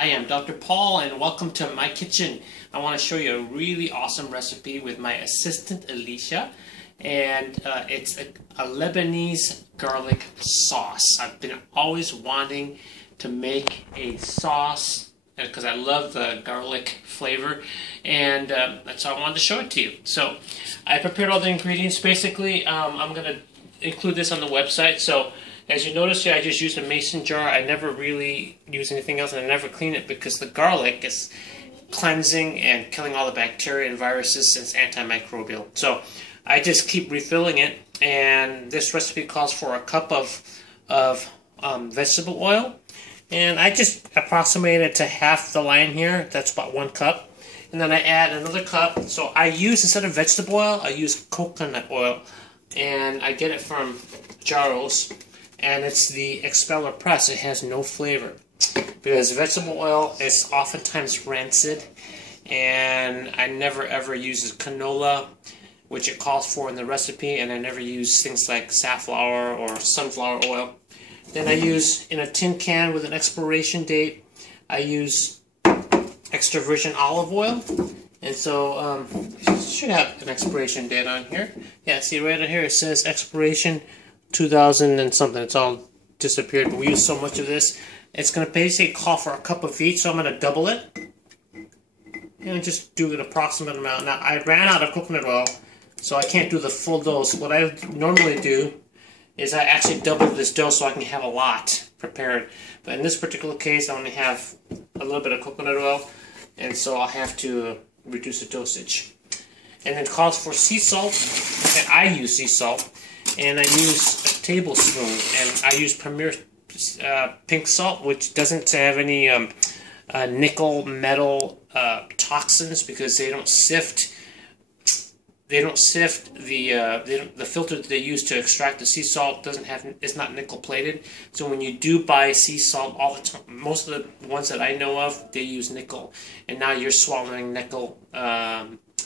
I am Dr. Paul and welcome to my kitchen. I want to show you a really awesome recipe with my assistant Alicia, and it's a Lebanese garlic sauce. I've been always wanting to make a sauce because I love the garlic flavor, and so I wanted to show it to you. So I prepared all the ingredients. Basically, I'm going to include this on the website. So as you notice here, I just used a mason jar. I never really use anything else, and I never clean it because the garlic is cleansing and killing all the bacteria and viruses, and it's antimicrobial. So I just keep refilling it, and this recipe calls for a cup of vegetable oil, and I just approximate it to half the line here. That's about 1 cup, and then I add another cup. So I use, instead of vegetable oil, I use coconut oil, and I get it from Jarros. And it's the expeller press. It has no flavor because vegetable oil is oftentimes rancid, and I never ever use canola, which it calls for in the recipe, and I never use things like safflower or sunflower oil. Then I use, in a tin can with an expiration date, I use extra virgin olive oil, and so it should have an expiration date on here. Yeah, see right on here it says expiration 2000 and something. It's all disappeared, but we use so much of this. It's going to basically call for a cup of each, so I'm going to double it and just do an approximate amount. Now, I ran out of coconut oil, so I can't do the full dose. What I normally do is I actually double this dose so I can have a lot prepared. But in this particular case, I only have a little bit of coconut oil, and so I'll have to reduce the dosage. And it calls for sea salt, and I use sea salt. And I use a tablespoon, and I use Premier pink salt, which doesn't have any nickel metal toxins because they don't sift. They don't sift the filter that they use to extract the sea salt doesn't have. It's not nickel plated. So when you do buy sea salt, all the time, most of the ones that I know of, they use nickel, and now you're swallowing nickel.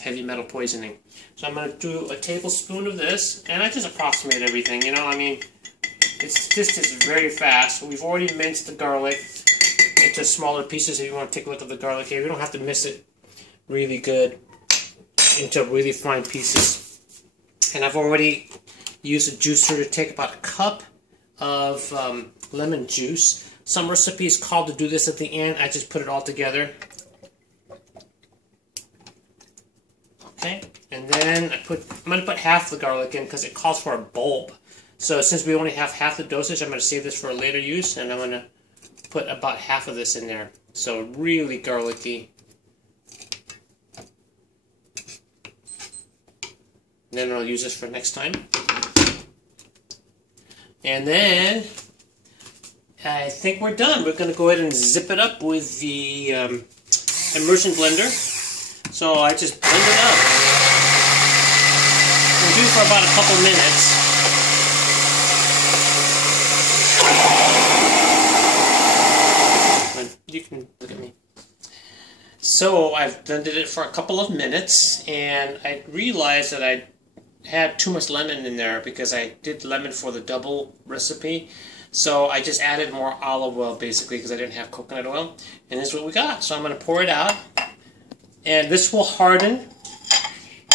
Heavy metal poisoning. So I'm going to do a tablespoon of this, and I just approximate everything, you know, I mean, it's just very fast. We've already minced the garlic into smaller pieces. If you want to take a look at the garlic here, you don't have to mince it really good into really fine pieces. And I've already used a juicer to take about a cup of lemon juice. Some recipes call to do this at the end. I just put it all together. Okay, and then I'm going to put half the garlic in because it calls for a bulb. So since we only have half the dosage, I'm going to save this for a later use, and I'm going to put about half of this in there. So really garlicky. And then I'll use this for next time. And then I think we're done. We're going to go ahead and zip it up with the immersion blender. So I just blend it up. We'll do it for about a couple minutes. You can look at me. So I've blended it for a couple of minutes, and I realized that I had too much lemon in there because I did lemon for the double recipe. So I just added more olive oil basically because I didn't have coconut oil. And this is what we got. So I'm going to pour it out. And this will harden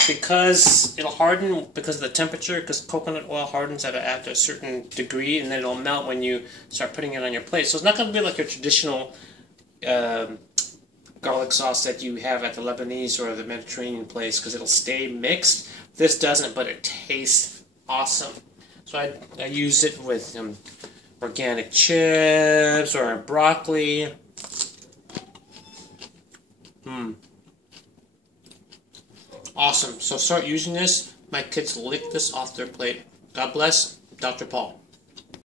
because of the temperature, because coconut oil hardens at a certain degree, and then it'll melt when you start putting it on your plate. So it's not going to be like your traditional garlic sauce that you have at the Lebanese or the Mediterranean place, because it'll stay mixed. This doesn't, but it tastes awesome. So I use it with organic chips or broccoli. Awesome. So start using this. My kids lick this off their plate. God bless. Dr. Paul.